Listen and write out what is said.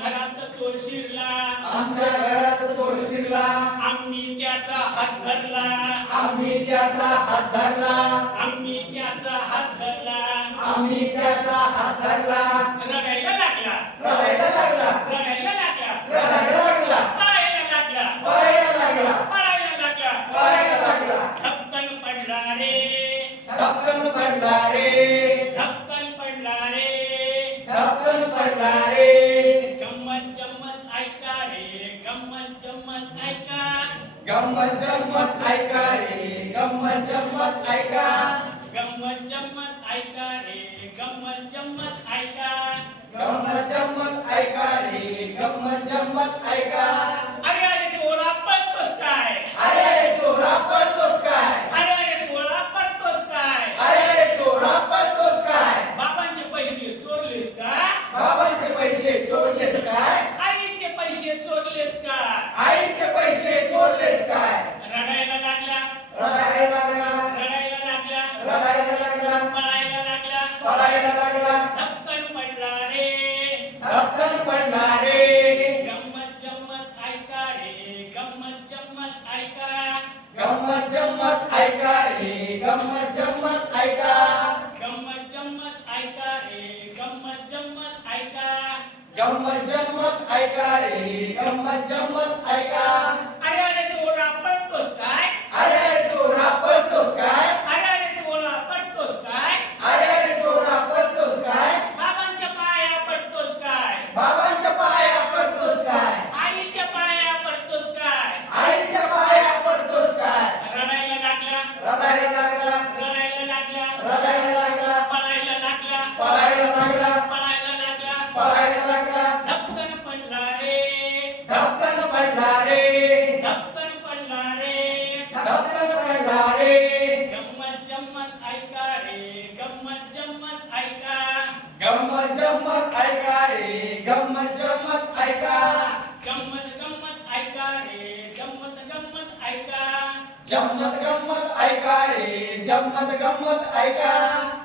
घरात चोर शिरला, आमच्या घरात चोर शिरला, आम्ही त्याचा हात धरला, आम्ही त्याचा हात धरला, आम्ही त्याचा हात धरला, आम्ही त्याचा हात धरला, रडायला लागला, रडायला लागला, रडायला लागला, रडायला लागला, पळायला लागला, पळायला लागला, पळायला लागला, पळायला लागला, धपकन पडला रे, धपकन पडला रे, धपकन पडला रे, धपकन पडला रे, गंमत जम्मत ऐका रे, गंमत जम्मत ऐका, गंमत जम्मत ऐका रे, गंमत जम्मत ऐका, गंमत जम्मत ऐका रे, गंमत जम्मत ऐका. गंमत जम्मत ऐका रे, गंमत जम्मत ऐका. अरे अरे चोरा पळतोस काय, अरे अरे चोरा पळतोस काय, अरे अरे चोरा पळतोस काय, अरे अरे चोरा पळतोस काय, बाबांचे पैसे चोरलेस का, बाबांचे पैसे चोरलेस काय, आईचे पैसे चोरलेस का, आईचे पैसे चोरलेस काय, रडायला लागला, रडायला लागला, रडायला लागला, रडायला लागला, पळायला लागला, पळायला लागला, धपकन पडला रे, धपकन पडला रे, गंमत जम्मत ऐका रे, गंमत जम्मत ऐका, गंमत जम्मत ऐका रे, गंमत जम्मत ऐका, गंमत जम्मत ऐका रे, गंमत जम्मत ऐका. गंमत जम्मत ऐका रे, गंमत जम्मत ऐका. अरे अरे चोरा पळतोस काय, अरे अरे चोरा पळतोस काय, अरे अरे चोरा पळतोस काय, अरे अरे चोरा पळतोस काय, बाबांच्या पाया पडतोस काय, बाबांच्या पाया पडतोस काय, आईच्या पाया पडतोस काय, आईच्या पाया पडतोस काय, रडायला लागला, रडायला लागला, रडायला लागला, रडायला लागला, पळायला लागला, पळायला लागला, पळायला लागला, पळायला लागला, धपकन पडला रे, धपकन पडला रे, धपकन पडला रे, धपकन पडला रे, गंमत जम्मत ऐका रे, गंमत जम्मत ऐका, गंमत जम्मत ऐका रे, गंमत जम्मत ऐका, गंमत गंमत ऐका रे, गंमत गंमत ऐका, जम्मत गंमत ऐका रे, जम्मत गंमत ऐका.